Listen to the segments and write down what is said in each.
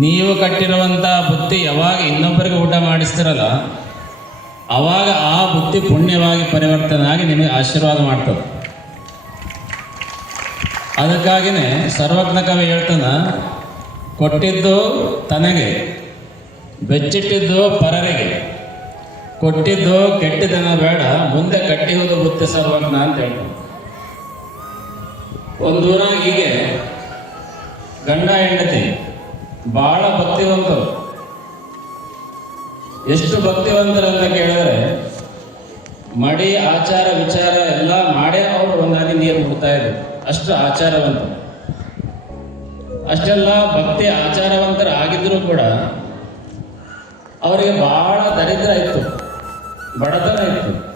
ನೀವು ಕಟ್ಟಿರುವಂಥ ಬುತ್ತಿ ಯಾವಾಗ ಇನ್ನೊಬ್ಬರಿಗೆ ಊಟ ಮಾಡಿಸ್ತಿರಲ್ಲ, ಅವಾಗ ಆ ಬುತ್ತಿ ಪುಣ್ಯವಾಗಿ ಪರಿವರ್ತನೆ ಆಗಿ ನಿಮಗೆ ಆಶೀರ್ವಾದ ಮಾಡ್ತದೆ. ಅದಕ್ಕಾಗಿಯೇ ಸರ್ವಜ್ಞ ಕವಿ ಹೇಳ್ತಾನ, ಕೊಟ್ಟಿದ್ದು ತನಗೆ, ಬೆಚ್ಚಿಟ್ಟಿದ್ದು ಪರರಿಗೆ, ಕೊಟ್ಟಿದ್ದು ಕೆಟ್ಟಿದ್ದನ ಬೇಡ, ಮುಂದೆ ಕಟ್ಟಿಹುದು ಬುತ್ತಿ ಸರ್ವಜ್ಞ ಅಂತ ಹೇಳ್ತಾನೆ. ದೂರ ಹೀಗೆ, ಗಂಡ ಹೆಂಡತಿ ಬಹಳ ಭಕ್ತಿವಂತರು. ಎಷ್ಟು ಭಕ್ತಿವಂತರು ಅಂತ ಕೇಳಿದ್ರೆ, ಮಡಿ, ಆಚಾರ, ವಿಚಾರ ಎಲ್ಲ ಮಾಡೇ ಅವರು ಒಂದಾಗಿ ನೀರು ಮುಡ್ತಾ ಇದ್ರು. ಅಷ್ಟು ಆಚಾರವಂತರು. ಅಷ್ಟೆಲ್ಲ ಭಕ್ತಿ ಆಚಾರವಂತರು ಆಗಿದ್ರು ಕೂಡ ಅವರಿಗೆ ಬಹಳ ದರಿದ್ರ ಇತ್ತು. ಬಡತನ ಇತ್ತು.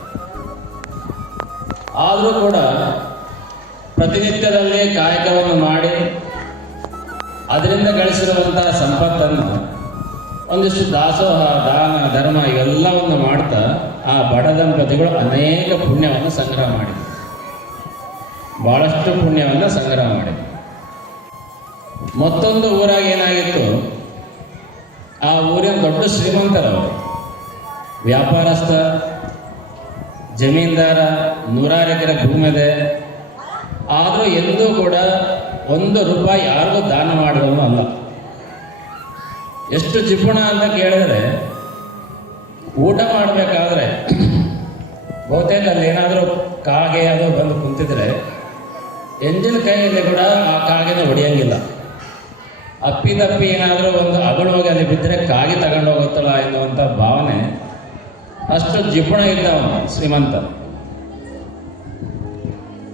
ಆದರೂ ಕೂಡ ಪ್ರತಿನಿತ್ಯದಲ್ಲಿ ಕಾಯಕವನ್ನು ಮಾಡಿ ಅದರಿಂದ ಗಳಿಸಿರುವಂತಹ ಸಂಪತ್ತನ್ನು ಒಂದಿಷ್ಟು ದಾಸೋಹ, ದಾನ, ಧರ್ಮ ಇವೆಲ್ಲವನ್ನು ಮಾಡ್ತಾ ಆ ಬಡ ದಂಪತಿಗಳು ಅನೇಕ ಪುಣ್ಯವನ್ನು ಸಂಗ್ರಹ ಮಾಡಿದರು. ಬಹಳಷ್ಟು ಪುಣ್ಯವನ್ನು ಸಂಗ್ರಹ ಮಾಡಿದರು. ಮತ್ತೊಂದು ಊರಾಗ ಏನಾಗಿತ್ತು? ಆ ಊರಿನ ದೊಡ್ಡ ಶ್ರೀಮಂತರವರು, ವ್ಯಾಪಾರಸ್ಥ, ಜಮೀನ್ದಾರ, ನೂರಾರು ಎಕರೆ ಭೂಮಿ ಇದೆ. ಆದರೂ ಎಂದೂ ಕೂಡ ಒಂದು ರೂಪಾಯಿ ಯಾರಿಗೂ ದಾನ ಮಾಡುವವನು ಎಷ್ಟು ಜಿಪುಣ ಅಂತ ಕೇಳಿದ್ರೆ, ಊಟ ಮಾಡಬೇಕಾದ್ರೆ, ಬಹುತೇಕ ಅಲ್ಲಿ ಏನಾದರೂ ಕಾಗೆ ಅದು ಬಂದು ಕುಂತಿದ್ರೆ, ಎಂಜಿನ ಕೈಯಲ್ಲಿ ಕೂಡ ಆ ಕಾಗೆನ ಹೊಡೆಯಂಗಿಲ್ಲ. ಅಪ್ಪಿತಪ್ಪಿ ಏನಾದರೂ ಒಂದು ಅಗಳು ಹೋಗಿ ಅಲ್ಲಿ ಬಿದ್ದರೆ ಕಾಗೆ ತಗೊಂಡು ಹೋಗುತ್ತಲ್ಲ ಎನ್ನುವಂಥ ಭಾವನೆ ಅಷ್ಟು ಜಿಪುಣ ಇದ್ದವನು ಶ್ರೀಮಂತ.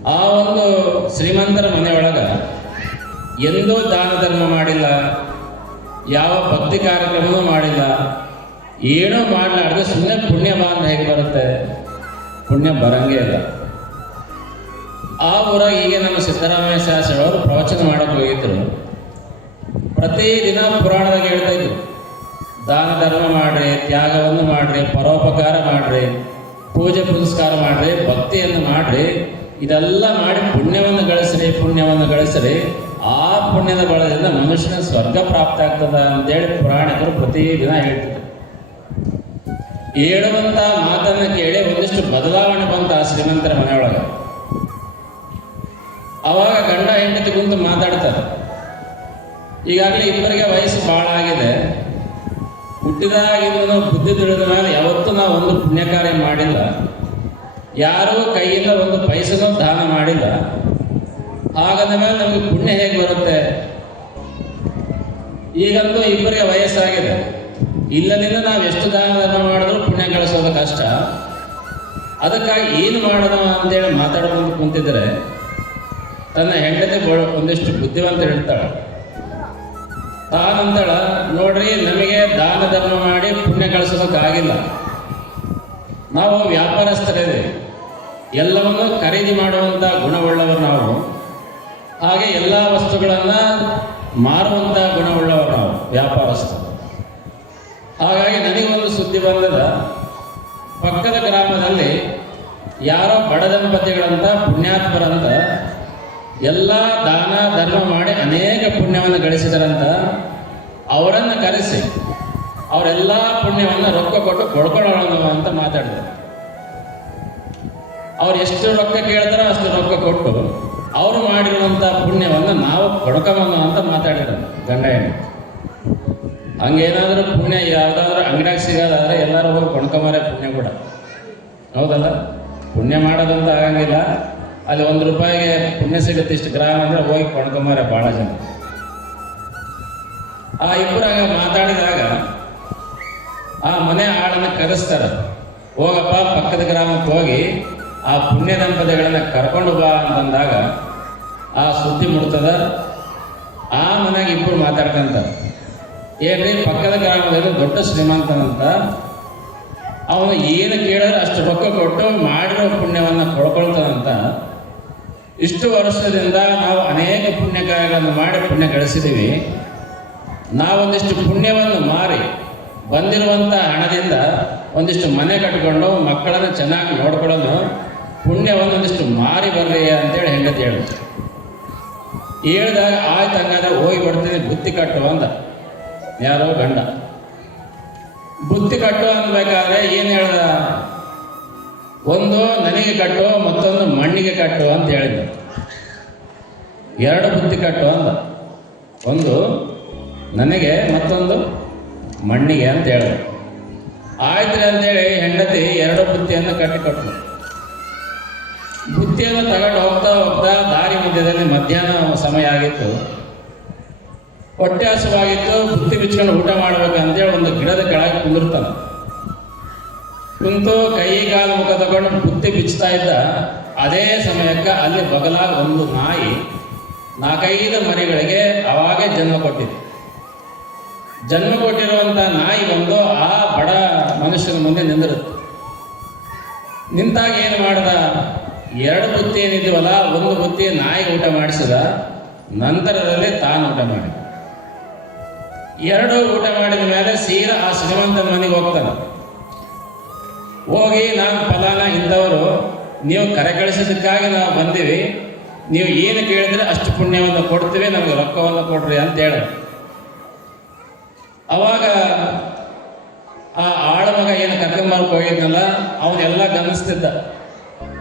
ಆ ಒಂದು ಶ್ರೀಮಂತರ ಮನೆಯೊಳಗ ಎಂದೂ ದಾನ ಧರ್ಮ ಮಾಡಿಲ್ಲ. ಯಾವ ಭಕ್ತಿ ಕಾರ್ಯಕ್ರಮವೂ ಮಾಡಿಲ್ಲ. ಏನೂ ಮಾಡಲಾರ್ದೆ ಸುಮ್ಮನೆ ಪುಣ್ಯ ಬಾಂಧ ಹೇಗೆ ಬರುತ್ತೆ? ಪುಣ್ಯ ಬರಂಗೇ ಇಲ್ಲ. ಆ ಊರಾಗ ಈಗ ನಮ್ಮ ಸಿದ್ದರಾಮಯ್ಯ ಶಾಸ್ತ್ರಿಗಳವರು ಪ್ರವಚನ ಮಾಡಕ್ಕೆ ಹೋಗಿದ್ರು. ಪ್ರತಿದಿನ ಪುರಾಣದಾಗ ಹೇಳ್ತಾ ಇದ್ರು. ದಾನ ಧರ್ಮ ಮಾಡ್ರಿ, ತ್ಯಾಗವನ್ನು ಮಾಡ್ರಿ, ಪರೋಪಕಾರ ಮಾಡ್ರಿ, ಪೂಜೆ ಪುರಸ್ಕಾರ ಮಾಡ್ರಿ, ಭಕ್ತಿಯನ್ನು ಮಾಡ್ರಿ. ಇದೆಲ್ಲ ಮಾಡಿ ಪುಣ್ಯವನ್ನು ಗಳಿಸ್ರಿ ಪುಣ್ಯವನ್ನು ಗಳಿಸ್ರಿ. ಆ ಪುಣ್ಯದ ಬಳದಿಂದ ಮನುಷ್ಯನ ಸ್ವರ್ಗ ಪ್ರಾಪ್ತ ಆಗ್ತದ ಅಂತೇಳಿ ಪುರಾಣಿಕರು ಪ್ರತಿದಿನ ಹೇಳ್ತಿದ್ರು. ಹೇಳುವಂತ ಮಾತನ್ನು ಕೇಳಿ ಒಂದಿಷ್ಟು ಬದಲಾವಣೆ ಬಂತ ಶ್ರೀಮಂತರ ಮನೆಯೊಳಗೆ. ಅವಾಗ ಗಂಡ ಹೆಂಡತಿ ಕುಂತು ಮಾತಾಡ್ತಾರೆ. ಈಗಾಗಲೇ ಇಬ್ಬರಿಗೆ ವಯಸ್ಸು ಭಾಳ ಆಗಿದೆ. ಹುಟ್ಟಿದಾಗಿಂದ ಬುದ್ಧಿ ತಿಳಿದ ಮೇಲೆ ಯಾವತ್ತೂ ನಾವು ಒಂದು ಪುಣ್ಯ ಕಾರ್ಯ ಮಾಡಿಲ್ಲ. ಯಾರೂ ಕೈಯಿಂದ ಒಂದು ಪೈಸೆನೂ ದಾನ ಮಾಡಿಲ್ಲ. ಹಾಗಂದ ಮೇಲೆ ನಮಗೆ ಪುಣ್ಯ ಹೇಗೆ ಬರುತ್ತೆ? ಈಗಂತೂ ಇಬ್ಬರಿಗೆ ವಯಸ್ಸಾಗಿದೆ. ಇಲ್ಲದಿಂದ ನಾವು ಎಷ್ಟು ದಾನ ಧರ್ಮ ಮಾಡಿದ್ರು ಪುಣ್ಯ ಗಳಿಸೋದು ಕಷ್ಟ. ಅದಕ್ಕಾಗಿ ಏನು ಮಾಡೋಣ ಅಂತೇಳಿ ಮಾತಾಡ್ಕೊಂಡು ಕುಂತಿದ್ರೆ ತನ್ನ ಹೆಂಡತಿ ಒಂದಿಷ್ಟು ಬುದ್ಧಿವಂತ ಹೇಳ್ತಾಳೆ. ತಾನಂತಾಳ, ನೋಡ್ರಿ, ನಮಗೆ ದಾನ ಧರ್ಮ ಮಾಡಿ ಪುಣ್ಯ ಗಳಿಸೋದಕ್ಕಾಗಿಲ್ಲ ನಾವು ವ್ಯಾಪಾರಸ್ಥರೇ ಎಲ್ಲವನ್ನು ಖರೀದಿ ಮಾಡುವಂಥ ಗುಣವುಳ್ಳವರು ನಾವು. ಹಾಗೆ ಎಲ್ಲ ವಸ್ತುಗಳನ್ನು ಮಾರುವಂಥ ಗುಣವುಳ್ಳವರು ನಾವು ವ್ಯಾಪಾರಸ್ಥರು ಹಾಗಾಗಿ ನನಗೊಂದು ಸುದ್ದಿ ಬಂದದ. ಪಕ್ಕದ ಗ್ರಾಮದಲ್ಲಿ ಯಾರೋ ಬಡ ದಂಪತಿಗಳಂತ ಪುಣ್ಯಾತ್ಮರಂತ ಎಲ್ಲ ದಾನ, ಧರ್ಮ ಮಾಡಿ ಅನೇಕ ಪುಣ್ಯವನ್ನು ಗಳಿಸಿದರಂತ ಅವರನ್ನು ಕರೆಸಿ ಅವರೆಲ್ಲ ಪುಣ್ಯವನ್ನು ರೊಕ್ಕ ಕೊಟ್ಟು ಕೊಡ್ಕೊಳ್ಳೋಣ ಅಂತ ಮಾತಾಡಿದರು. ಅವ್ರು ಎಷ್ಟು ರೊಕ್ಕ ಕೇಳ್ತಾರೋ ಅಷ್ಟು ರೊಕ್ಕ ಕೊಟ್ಟು ಅವರು ಮಾಡಿರುವಂಥ ಪುಣ್ಯವನ್ನು ನಾವು ಕೊಡ್ಕೊಂಬಂದು ಅಂತ ಮಾತಾಡಿದ್ರು ಗಂಡ ಹೆಣ್ಣು ಹಂಗೇನಾದರೂ ಪುಣ್ಯ, ಯಾವುದಾದ್ರೂ ಅಂಗಡಿಯಾಗ ಸಿಗೋದಾದ್ರೆ ಎಲ್ಲರೂ ಹೋಗಿ ಕೊಂಡ್ಕೊಂಬಾರೆ ಪುಣ್ಯ ಕೂಡ. ಹೌದಲ್ಲ? ಪುಣ್ಯ ಮಾಡೋದಂತ ಆಗಂಗಿಲ್ಲ. ಅಲ್ಲಿ ಒಂದು ರೂಪಾಯಿಗೆ ಪುಣ್ಯ ಸಿಗುತ್ತೆ ಇಷ್ಟು ಗ್ರಾಮ ಅಂದರೆ ಹೋಗಿ ಕೊಂಡ್ಕೊಂಬಾರೆ ಭಾಳ ಜನ. ಆ ಇಬ್ಬರಾಗ ಮಾತಾಡಿದಾಗ ಆ ಮನೆ ಆಳನ್ನು ಕರೆಸ್ತಾರೆ. ಹೋಗಪ್ಪ, ಪಕ್ಕದ ಗ್ರಾಮಕ್ಕೆ ಹೋಗಿ ಆ ಪುಣ್ಯ ದಂಪತಿಗಳನ್ನ ಕರ್ಕೊಂಡು ಬಾ ಅಂತಂದಾಗ ಆ ಸುದ್ದಿ ಮುಡ್ತದ ಆ ಮನೆಗೆ ಇಬ್ಬರು ಮಾತಾಡ್ಕಂತ ಏನ್ರಿ ಪಕ್ಕದ ಗ್ರಾಮದಲ್ಲಿ ದೊಡ್ಡ ಶ್ರೀಮಂತನಂತ, ಅವನು ಏನು ಕೇಳಿದ್ರೆ ಅಷ್ಟು ರೊಕ್ಕ ಕೊಟ್ಟು ಮಾಡಿರೋ ಪುಣ್ಯವನ್ನು ಕೊಡ್ಕೊಳ್ತಾನಂತ ಇಷ್ಟು ವರ್ಷದಿಂದ ನಾವು ಅನೇಕ ಪುಣ್ಯ ಕಾರ್ಯಗಳನ್ನು ಮಾಡಿ ಪುಣ್ಯ ಗಳಿಸಿದ್ದೀವಿ ನಾವೊಂದಿಷ್ಟು ಪುಣ್ಯವನ್ನು ಮಾರಿ ಬಂದಿರುವಂಥ ಹಣದಿಂದ ಒಂದಿಷ್ಟು ಮನೆ ಕಟ್ಕೊಂಡು ಮಕ್ಕಳನ್ನು ಚೆನ್ನಾಗಿ ನೋಡ್ಕೊಳ್ಳೋದು ಪುಣ್ಯವನ್ನು ಒಂದಿಷ್ಟು ಮಾರಿ ಬರ್ರಿ ಅಂತೇಳಿ ಹೆಂಡತಿ ಹೇಳು ಹೇಳ್ದಾಗ ಆಯ್ತು ಹಂಗಾದ್ರೆ ಹೋಗಿ ಬರ್ತೀನಿ, ಬುತ್ತಿ ಕಟ್ಟು ಅಂದ. ಯಾರೋ ಗಂಡ. ಬುತ್ತಿ ಕಟ್ಟು ಅನ್ಬೇಕಾದ್ರೆ ಏನು ಹೇಳ್ದ? ಒಂದು ನನಗೆ ಕಟ್ಟು, ಮತ್ತೊಂದು ಮಣ್ಣಿಗೆ ಕಟ್ಟು ಅಂತ ಹೇಳಿದ ಎರಡು ಬುತ್ತಿ ಕಟ್ಟು ಅಂದ. ಒಂದು ನನಗೆ, ಮತ್ತೊಂದು ಮಣ್ಣಿಗೆ ಅಂತ ಹೇಳಿದ ಆಯ್ತು ಅಂತೇಳಿ ಹೆಂಡತಿ ಎರಡು ಬುತ್ತಿಯನ್ನು ಕಟ್ಟಿಕೊಟ್ಲು ಬುತ್ತಿಯನ್ನು ತಗೊಂಡು ಹೋಗ್ತಾ ಹೋಗ್ತಾ ದಾರಿ ಮಧ್ಯದಲ್ಲಿ ಮಧ್ಯಾಹ್ನ ಸಮಯ ಆಗಿತ್ತು. ಹೊಟ್ಟೆ ಹಸುವಾಗಿತ್ತು ಬುತ್ತಿ ಬಿಚ್ಕೊಂಡು ಊಟ ಮಾಡ್ಬೇಕಂತೇಳಿ ಒಂದು ಗಿಡದ ಕೆಳಗೆ ಕುಂದಿರ್ತಾನೆ. ಕುಂತು ಕೈ ಕಾಲು ಮುಖ ತಗೊಂಡು ಬುತ್ತಿ ಬಿಚ್ತಾ ಇದ್ದ ಅದೇ ಸಮಯಕ್ಕೆ ಅಲ್ಲಿ ಬಗಲಾಗ ಒಂದು ನಾಯಿ ನಾಲ್ಕೈದು ಮರಿಗಳಿಗೆ ಅವಾಗೇ ಜನ್ಮ ಕೊಟ್ಟಿದೆ. ಜನ್ಮ ಕೊಟ್ಟಿರುವಂಥ ನಾಯಿ ಬಂದು ಆ ಬಡ ಮನುಷ್ಯನ ಮುಂದೆ ನಿಂದಿರುತ್ತೆ ನಿಂತಾಗ ಏನು ಮಾಡ್ದ? ಎರಡು ಬುತ್ತಿ ಏನಿದ್ವಲ್ಲ ಒಂದು ಬುತ್ತಿ ನಾಯಿ ಊಟ ಮಾಡಿಸಿದ, ನಂತರದಲ್ಲಿ ತಾನು ಊಟ ಮಾಡಿ ಎರಡು ಊಟ ಮಾಡಿದ ಮೇಲೆ ಸೀರ ಆ ಶ್ರೀಮಂತನ ಮನೆಗೆ ಹೋಗ್ತಾನೆ. ಹೋಗಿ, ನಾನು ಫಲಾನ ಇದ್ದವರು, ನೀವು ಕರೆ ಕಳಿಸಿದ್ದಕ್ಕಾಗಿ ನಾವು ಬಂದೀವಿ. ನೀವು ಏನು ಕೇಳಿದ್ರೆ ಅಷ್ಟು ಪುಣ್ಯವನ್ನು ಕೊಡ್ತೀವಿ, ನಮಗೆ ರೊಕ್ಕವನ್ನು ಕೊಡ್ರಿ ಅಂತ ಹೇಳ ಅವಾಗ ಆ ಆಳಮಗ ಏನು ಕರ್ಕೊಂಬರ್ಕ್ ಹೋಗಿದ್ನಲ್ಲ, ಅವನೆಲ್ಲ ಗಮನಿಸ್ತಿದ್ದ.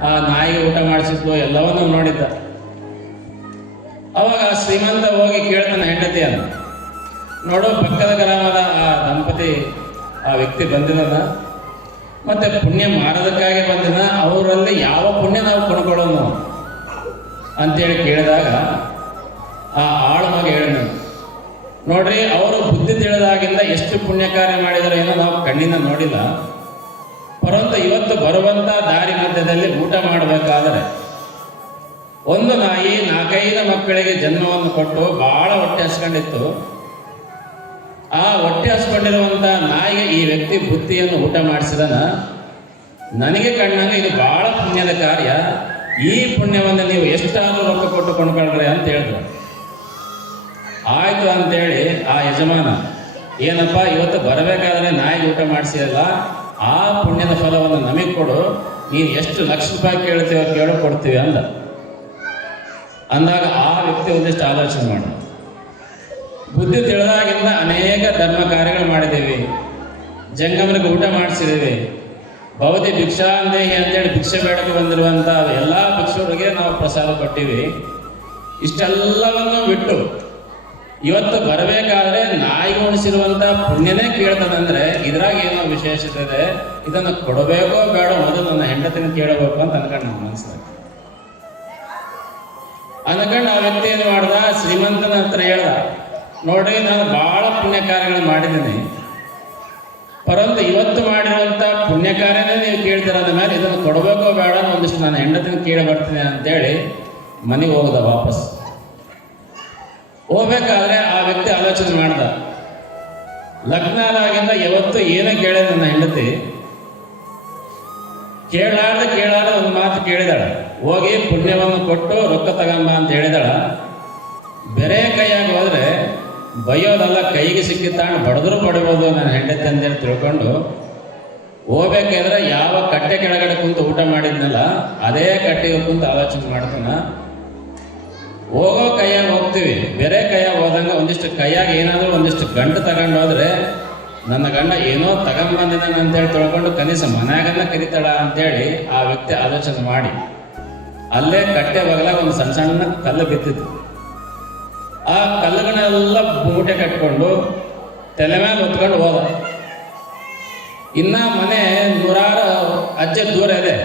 ಆ ನಾಯಿಗೆ ಊಟ ಮಾಡಿಸಿದ್ದು ಎಲ್ಲವನ್ನೂ ನೋಡಿದ್ದ. ಅವಾಗ ಶ್ರೀಮಂತ ಹೋಗಿ ಕೇಳ್ತಾನೆ ಅಂತ. ನೋಡು, ಪಕ್ಕದ ಗ್ರಾಮದ ಆ ದಂಪತಿ, ಆ ವ್ಯಕ್ತಿ ಬಂದಿದ್ದಾನ. ಮತ್ತೆ ಪುಣ್ಯ ಮಾಡೋದಕ್ಕಾಗಿ ಬಂದಿನ, ಅವರಲ್ಲಿ ಯಾವ ಪುಣ್ಯ ನಾವು ಕೊಂಡ್ಕೊಳ್ಳೋಣ ಅಂತೇಳಿ ಕೇಳಿದಾಗ, ಆ ಆಳ್ಮಗ ಹೇಳಿದ ನೋಡ್ರಿ, ಅವರು ಬುದ್ಧಿ ತಿಳಿದಾಗಿಂದ ಎಷ್ಟು ಪುಣ್ಯ ಕಾರ್ಯ ಮಾಡಿದಾರೆ ಏನೋ ನಾವು ಕಣ್ಣಿನ ನೋಡಿಲ್ಲ. ಪರಂತು ಇವತ್ತು ಬರುವಂತ ದಾರಿ ಮಧ್ಯದಲ್ಲಿ ಊಟ ಮಾಡಬೇಕಾದರೆ ಒಂದು ನಾಯಿ ನಾಲ್ಕೈದು ಮಕ್ಕಳಿಗೆ ಜನ್ಮವನ್ನು ಕೊಟ್ಟು ಬಹಳ ಹೊಟ್ಟೆ ಹಸ್ಕೊಂಡಿತ್ತು. ಆ ಹೊಟ್ಟೆ ಹಸ್ಕೊಂಡಿರುವಂಥ ನಾಯಿಗೆ ಈ ವ್ಯಕ್ತಿ ಬುತ್ತಿಯನ್ನು ಊಟ ಮಾಡಿಸಿದನ. ನನಗೆ ಕಣ್ಣಾಗ ಇದು ಬಹಳ ಪುಣ್ಯದ ಕಾರ್ಯ. ಈ ಪುಣ್ಯವನ್ನು ನೀವು ಎಷ್ಟಾದರೂ ರೊಕ್ಕ ಕೊಟ್ಟು ಕೊಂಡ್ಕೊಳ್ರಿ ಅಂತ ಹೇಳಿದ್ರು. ಆಯ್ತು ಅಂತೇಳಿ ಆ ಯಜಮಾನ, ಏನಪ್ಪ, ಇವತ್ತು ಬರಬೇಕಾದ್ರೆ ನಾಯಿಗೆ ಊಟ ಮಾಡಿಸಿಯಲ್ಲ? ಆ ಪುಣ್ಯದ ಫಲವನ್ನು ನಮಗೆ ಕೊಡು. ನೀನು ಎಷ್ಟು ಲಕ್ಷ ರೂಪಾಯಿ ಕೇಳ್ತೀವೋ ಕೇಳೋ ಕೊಡ್ತೀವಿ ಅಂದ. ಅಂದಾಗ ಆ ವ್ಯಕ್ತಿ ಒಂದಿಷ್ಟು ಆಲೋಚನೆ ಮಾಡ. ಬುದ್ಧಿ ತಿಳಿದಾಗಿಂದ ಅನೇಕ ಧರ್ಮ ಕಾರ್ಯಗಳು ಮಾಡಿದ್ದೀವಿ ಜಂಗಮನಿಗೆ ಊಟ ಮಾಡಿಸಿದ್ದೀವಿ ಭವತಿ ಭಿಕ್ಷಾಂದೇಹಿ ಅಂತೇಳಿ ಭಿಕ್ಷೆ ಬೇಡಕ್ಕೆ ಬಂದಿರುವಂಥ ಎಲ್ಲ ಭಿಕ್ಷುಗಳಿಗೆ ನಾವು ಪ್ರಸಾದ ಕೊಟ್ಟಿವಿ. ಇಷ್ಟೆಲ್ಲವನ್ನು ಬಿಟ್ಟು ಇವತ್ತು ಬರಬೇಕಾದ್ರೆ ನಾಯಿ ಉಣಿಸಿರುವಂತ ಪುಣ್ಯನೇ ಕೇಳ್ತದಂದ್ರೆ ಇದ್ರಾಗ ಏನೋ ವಿಶೇಷತೆ ಇದೆ. ಇದನ್ನು ಕೊಡಬೇಕೋ ಬೇಡ ಮೊದಲು ನನ್ನ ಹೆಂಡತಿನ ಕೇಳಬೇಕು ಅಂತ ಅನ್ಕೊಂಡು ನಮ್ಮ ಮನಸ್ಸಿನಾಗ. ಅನ್ಕೊಂಡು ಆ ವ್ಯಕ್ತಿ ಏನು ಮಾಡ್ದ? ಶ್ರೀಮಂತನ ಹತ್ರ ಹೇಳ್ದ, ನೋಡ್ರಿ, ನಾನು ಬಹಳ ಪುಣ್ಯ ಕಾರ್ಯಗಳು ಮಾಡಿದ್ದೀನಿ. ಪರಂತು ಇವತ್ತು ಮಾಡಿರುವಂತ ಪುಣ್ಯ ಕಾರ್ಯನೇ ನೀವು ಕೇಳ್ತಿರೋದ ಮೇಲೆ ಇದನ್ನು ಕೊಡಬೇಕೋ ಬೇಡ ಒಂದಿಷ್ಟು ನಾನು ಹೆಂಡತಿನ ಕೇಳಿ ಬರ್ತೀನಿ ಅಂತೇಳಿ ಮನೆಗೆ ಹೋಗ್ದ ವಾಪಸ್. ಹೋಗ್ಬೇಕಾದ್ರೆ ಆ ವ್ಯಕ್ತಿ ಆಲೋಚನೆ ಮಾಡ್ದ. ಲಗ್ನ ಆದಾಗಿಂದ ಯಾವತ್ತು ಏನೋ ಕೇಳಿದ ನನ್ನ ಹೆಂಡತಿ, ಕೇಳಾರ್ದ ಕೇಳಾರ್ದ ಒಂದು ಮಾತು ಕೇಳಿದಾಳ. ಹೋಗಿ ಪುಣ್ಯವನ್ನು ಕೊಟ್ಟು ರೊಕ್ಕ ತಗೊಂಬ ಅಂತ ಹೇಳಿದಾಳ. ಬೇರೆ ಕೈಯಾಗಿ ಹೋದ್ರೆ ಬೈಯೋದಲ್ಲ ಕೈಗೆ ಸಿಕ್ಕಿತ್ತಾಣ ಬಡದ್ರು ಪಡಿಬೋದು ನನ್ನ ಹೆಂಡತಿ ಅಂತೇಳಿ ತಿಳ್ಕೊಂಡು ಹೋಗ್ಬೇಕಾದ್ರೆ ಯಾವ ಕಟ್ಟೆ ಕೆಳಗಡೆ ಕುಂತು ಊಟ ಮಾಡಿದ್ನಲ್ಲ, ಅದೇ ಕಟ್ಟೆಗೆ ಕುಂತು ಆಲೋಚನೆ ಮಾಡ್ತಾನ. ಹೋಗೋ ಕೈಯಾಗ ಹೋಗ್ತೀವಿ. ಬೇರೆ ಕೈಯಾಗ ಹೋದಂಗೆ ಒಂದಿಷ್ಟು ಕೈಯಾಗ ಏನಾದರೂ ಒಂದಿಷ್ಟು ಗಂಟು ತಗೊಂಡು ಹೋದ್ರೆ ನನ್ನ ಗಂಡ ಏನೋ ತಗೊಂಬಂದಿದ್ದಾನೆ ಅಂತೇಳಿ ತೊಳ್ಕೊಂಡು ಕನಿಷ್ಠ ಮನ್ಯಾಗನ್ನ ಕರಿತಾಳ ಅಂತೇಳಿ ಆ ವ್ಯಕ್ತಿ ಆಲೋಚನೆ ಮಾಡಿ. ಅಲ್ಲೇ ಕಟ್ಟೆ ಬಗಲಾಗ ಒಂದು ಸಣ್ಣ ಸಣ್ಣ ಕಲ್ಲು ಬಿದ್ದಿತ್ತು ಆ ಕಲ್ಲುಗಳನ್ನೆಲ್ಲ ಮೂಟೆ ಕಟ್ಕೊಂಡು ತಲೆ ಮೇಲೆ ಹೊತ್ಕೊಂಡು ಹೋದ. ಇನ್ನ ಮನೆ ನೂರಾರು ಅಜ್ಜ ದೂರ ಇದೆ.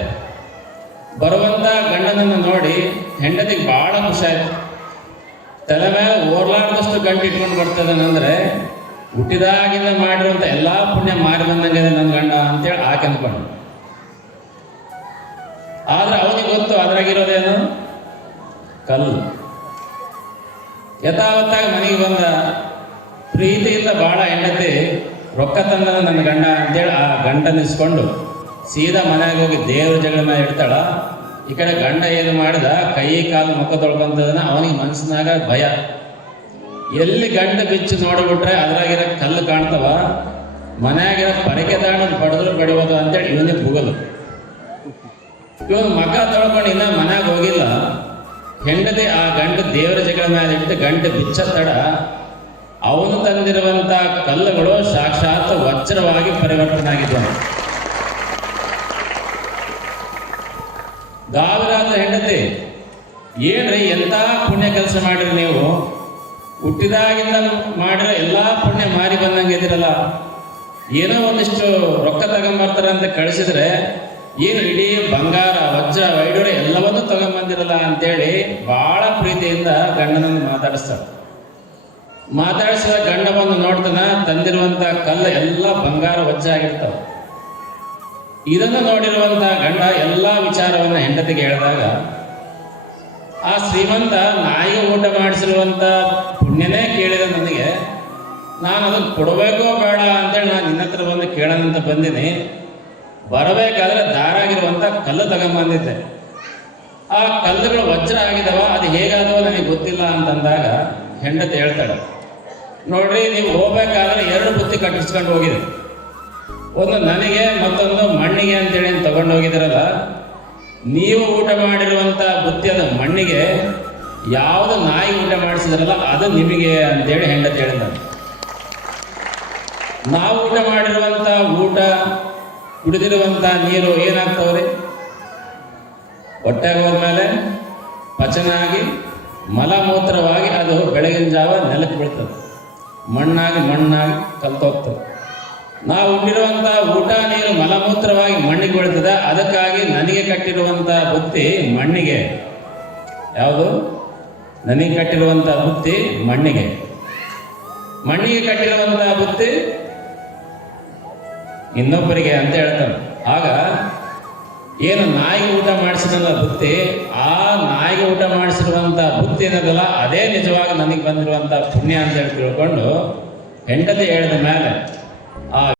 ಬರುವಂತ ಗಂಡನನ್ನು ನೋಡಿ ಹೆಂಡತಿಗೆ ಬಹಳ ಖುಷಿ ತಲೆ ಮೇಲೆ ಓರ್ಲಾರ್ದಷ್ಟು ಗಂಟು ಇಟ್ಕೊಂಡು ಬರ್ತದನಂದ್ರೆ ಹುಟ್ಟಿದಾಗಿಂದ ಮಾಡಿರುವಂಥ ಎಲ್ಲಾ ಪುಣ್ಯ ಮಾರಿ ಬಂದಂಗೆ ನನ್ನ ಗಂಡ ಅಂತೇಳಿ ಆಕೆ ಕೆಂದ್ಕೊಂಡು ಆದ್ರೆ ಅವನಿಗೆ ಗೊತ್ತು ಅದ್ರಾಗಿರೋದೇನು ಕಲ್ಲು. ಯಥಾವತ್ತಾಗಿ ಮನೆಗೆ ಬಂದ ಪ್ರೀತಿಯಿಂದ ಬಹಳ ಹೆಂಡತಿ ರೊಕ್ಕ ತಂದ ನನ್ನ ಗಂಡ ಅಂತೇಳಿ ಆ ಗಂಡ ನಿಲ್ಸ್ಕೊಂಡು ಸೀದಾ ಮನೆಗೆ ಹೋಗಿ ದೇವ್ರ ಜಗಳ ಮೇಲೆ ಇಡ್ತಾಳ. ಈ ಕಡೆ ಗಂಡ ಏನು ಮಾಡಿದ, ಕೈ ಕಾಲು ಮುಖ ತೊಳ್ಕೊಂತದನ್ನ ಅವನಿಗೆ ಮನಸ್ಸಿನಾಗ ಭಯ. ಎಲ್ಲಿ ಗಂಡ ಬಿಚ್ಚು ನೋಡಿಬಿಟ್ರೆ ಅದ್ರಾಗಿರೋ ಕಲ್ಲು ಕಾಣ್ತವ. ಮನೆಯಾಗಿರೋ ಪರಕೆ ದಾಣ ಪಡೆದ್ರು ಬಡಿಬೋದು ಅಂತೇಳಿ ಇವನಿಗೆ ಬುಗಲು ಇವನು ಮಗ ತೊಳ್ಕೊಂಡು ಇನ್ನ ಮನ್ಯಾಗ ಹೋಗಿಲ್ಲ. ಹೆಂಡತಿ ಆ ಗಂಡ ದೇವರ ಜಗಳ ಮೇಲೆ ಇಟ್ಟು ಗಂಡ ಬಿಚ್ಚ ತಡ ಅವನು ತಂದಿರುವಂತ ಕಲ್ಲುಗಳು ಸಾಕ್ಷಾತ್ ವಜ್ರವಾಗಿ ಪರಿವರ್ತನೆ ಆಗಿದ್ದವು. ಗಾವಿರಾದ ಹೆಂಡತಿ, ಏನ್ರಿ ಎಂಥ ಪುಣ್ಯ ಕೆಲಸ ಮಾಡಿರಿ ನೀವು? ಹುಟ್ಟಿದಾಗಿಂದ ಮಾಡಿರೋ ಎಲ್ಲಾ ಪುಣ್ಯ ಮಾರಿ ಬಂದಂಗೆ ಇದಿರಲ್ಲ ಏನೋ ಒಂದಿಷ್ಟು ರೊಕ್ಕ ತಗೊಂಬರ್ತಾರೆ ಅಂತ ಕಳಿಸಿದ್ರೆ, ಏನು ಇಡೀ ಬಂಗಾರ, ವಜ್ರ ವೈಡೂರ ಎಲ್ಲವನ್ನೂ ತಗೊಂಬಂದಿರಲ್ಲ ಅಂತೇಳಿ ಬಹಳ ಪ್ರೀತಿಯಿಂದ ಗಂಡನನ್ನು ಮಾತಾಡಿಸ್ತಾಳೆ ಮಾತಾಡಿಸಿದ ಗಂಡ ಬಂದು ನೋಡ್ತಾನ, ತಂದಿರುವಂತ ಕಲ್ಲು ಎಲ್ಲ ಬಂಗಾರ, ವಜ್ರ ಆಗಿರ್ತಾವ. ಇದನ್ನು ನೋಡಿರುವಂತಹ ಗಂಡ ಎಲ್ಲ ವಿಚಾರವನ್ನು ಹೆಂಡತಿಗೆ ಹೇಳಿದಾಗ, ಆ ಶ್ರೀಮಂತ ನಾಯಿಗೆ ಊಟ ಮಾಡಿಸಿರುವಂತ ಪುಣ್ಯನೇ ಕೇಳಿದ ನನಗೆ, ನಾನು ಅದನ್ನು ಕೊಡಬೇಕೋ ಬೇಡ ಅಂತೇಳಿ ನಾನು ನಿನ್ನ ಹತ್ರ ಬಂದು ಕೇಳೋಣ ಅಂತ ಬಂದಿನಿ. ಬರಬೇಕಾದ್ರೆ ದಾರಾಗಿರುವಂತ ಕಲ್ಲು ತಗೊಂಬಂದಿದ್ದೆ. ಆ ಕಲ್ಲುಗಳು ವಜ್ರ ಆಗಿದಾವ, ಅದು ಹೇಗಾದವೋ ನನಗೆ ಗೊತ್ತಿಲ್ಲ ಅಂತಂದಾಗ ಹೆಂಡತಿ ಹೇಳ್ತಾಳೆ, ನೋಡ್ರಿ, ನೀವು ಹೋಗ್ಬೇಕಾದ್ರೆ ಎರಡು ಬುತ್ತಿ ಕಟ್ಟಿಸ್ಕೊಂಡು ಹೋಗಿದೆ ಒಂದು ನನಗೆ ಮತ್ತೊಂದು ಮಣ್ಣಿಗೆ ಅಂತೇಳಿ ತಗೊಂಡು ಹೋಗಿದ್ದೀರಲ್ಲ ನೀವು ಊಟ ಮಾಡಿರುವಂತ ಬುತ್ತಿ ಅದ ಮಣ್ಣಿಗೆ ಯಾವುದು ನಾಯಿ ಊಟ ಮಾಡಿಸಿದ್ರಲ್ಲ ಅದು ನಿಮಗೆ ಅಂತೇಳಿ ಹೆಂಡತಿ ಹೇಳಿದ ನಾವು ಊಟ ಮಾಡಿರುವಂತ ಊಟ, ಕುಡಿದಿರುವಂತ ನೀರು ಏನಾಗ್ತಾವ್ರಿ? ಹೊಟ್ಟೆಗೆ ಹೋದ್ಮೇಲೆ ಪಚನಾಗಿ, ಮಲಮೂತ್ರವಾಗಿ ಅದು ಬೆಳಗಿನ ಜಾವ ನೆಲಕ್ಕೆ ಬೀಳ್ತದೆ. ಮಣ್ಣಾಗಿ ಮಣ್ಣಾಗಿ ಕಲ್ತೋಗ್ತದೆ. ನಾವು ಉಂಡಿರುವಂತಹ ಊಟ ನೀರು ಮಲಮೂತ್ರವಾಗಿ ಮಣ್ಣಿಗೆ ಬೀಳ್ತದೆ. ಅದಕ್ಕಾಗಿ ನನಗೆ ಕಟ್ಟಿರುವಂತ ಬುತ್ತಿ ಮಣ್ಣಿಗೆ. ಯಾವುದು? ನನಗೆ ಕಟ್ಟಿರುವಂತ ಬುತ್ತಿ ಮಣ್ಣಿಗೆ. ಮಣ್ಣಿಗೆ ಕಟ್ಟಿರುವಂತ ಬುತ್ತಿ ಇನ್ನೊಬ್ಬರಿಗೆ ಅಂತ ಹೇಳ್ತಾನೆ. ಆಗ ಏನು ನಾಯಿಗೆ ಊಟ ಮಾಡಿಸಿದ ಬುತ್ತಿ, ಆ ನಾಯಿಗೆ ಊಟ ಮಾಡಿಸಿರುವಂಥ ಬುತ್ತಿ ಏನದಲ್ಲ, ಅದೇ ನಿಜವಾಗಿ ನನಗೆ ಬಂದಿರುವಂತ ಪುಣ್ಯ ಅಂತ ಹೇಳಿ ತಿಳ್ಕೊಂಡು ಹೆಂಡತಿ ಹೇಳಿದ ಮೇಲೆ ಆ